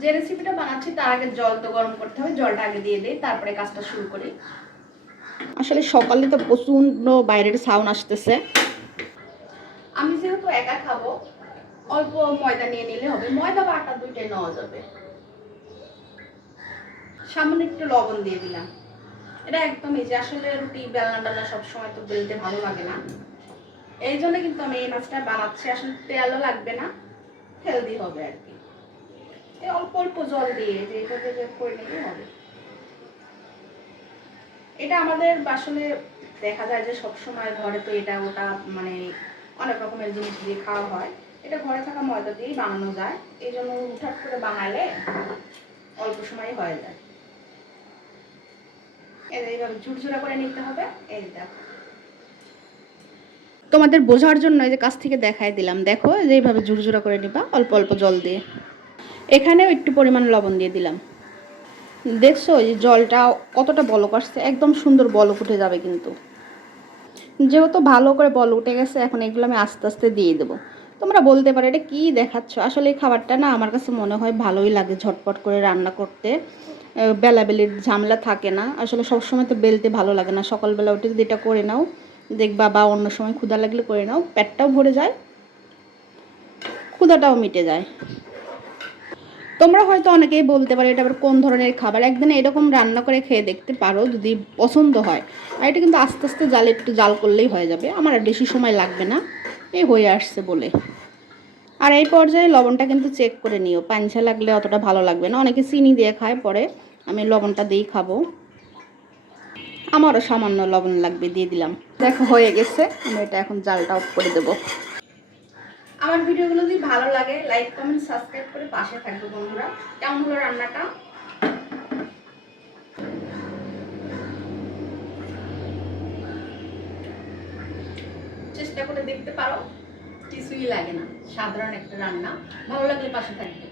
যে রেসিপিটা বানাচ্ছি তার আগে জল তো গরম করতে হবে জলটা আগে দিয়ে দিই তারপরে কাজটা শুরু করি। আসলে সকালে তো প্রচণ্ড বাইরের সাউন্ড আসতেছে। আমি যেহেতু একা খাব অল্প ময়দা নিয়ে নিলে হবে। ময়দা বা আটা দুইটাই নেওয়া যাবে। সামান্য একটু লবণ দিয়ে দিলাম। এটা একদম এই যে আসলে রুটি বেলনা টালনা সবসময় তো বেলতে ভালো লাগে না। এই জন্য কিন্তু আমি এই মাছটা বানাচ্ছি। আসলে তেলও লাগবে না হেলদি হবে আর কি। অল্প অল্প জল দিয়ে যে যে করে নিলে হবে। এটা আমাদের আসলে দেখা যায় যে সবসময় ঘরে তো এটা ওটা মানে অনেক রকমের জিনিস দিয়ে খাওয়া হয়। এটা ঘরে থাকা ময়দা দিয়েই বানানো যায়। এই জন্য হুটহাট করে বানালে অল্প সময় হয়ে যায়। এইভাবে ঝুরঝুরা করে নিতে হবে। এই দেখো। তোমাদের বোঝার জন্য এই যে কাছ থেকে দেখাই দিলাম। দেখো যে এইভাবে ঝুরঝুরা করে নিবা, অল্প অল্প জল দিয়ে। এখানেও একটু পরিমাণ লবণ দিয়ে দিলাম। দেখছ যে জলটা কতটা বলক আসছে, একদম সুন্দর বলক উঠে যাবে কিন্তু। যেহেতু ভালো করে বল উঠে গেছে, এখন এগুলো আমি আস্তে আস্তে দিয়ে দেবো। তোমরা বলতে পারো, এটা কী দেখাচ্ছ? আসলে এই খাবারটা না আমার কাছে মনে হয় ভালোই লাগে ঝটপট করে রান্না করতে। বেলাবেলির ঝামেলা থাকে না। আসলে সবসময় তো বেলতে ভালো লাগে না। সকালবেলা উঠে যদি এটা করে নাও, দেখবা বা অন্য সময় ক্ষুধা লাগলে করে নাও, পেটটাও ভরে যায়, ক্ষুধাটাও মিটে যায়। তোমরা হয়তো অনেকেই বলতে পারো এটা আবার কোন ধরনের খাবার? একদিন এরকম রান্না করে খেয়ে দেখতে পারো যদি পছন্দ হয়। আর এটা কিন্তু আস্তে আস্তে জাল একটু জাল করলেই হয়ে যাবে। আমার আর বেশি সময় লাগবে না। এই হয়ে আসছে বলে। আর এই পর্যায়ে লবণটা কিন্তু চেক করে নিও। পাঞ্ছা লাগলে অতটা ভালো লাগবে না। অনেকে চিনি দিয়ে খায় পরে। আমি লবণটা দিয়েই খাব। আমারও সামান্য লবণ লাগবে, দিয়ে দিলাম। দেখো হয়ে গেছে। আমি এটা এখন জালটা অফ করে দেবো। আমার ভিডিওগুলো যদি ভালো লাগে লাইক কমেন্ট সাবস্ক্রাইব করে পাশে থাকবে বন্ধুরা। কেমন হলো রান্নাটা? চেষ্টা করে দেখতে পারো। কিছুই লাগে না। সাধারণ একটা রান্না। ভালো লাগলে পাশে থাকবে।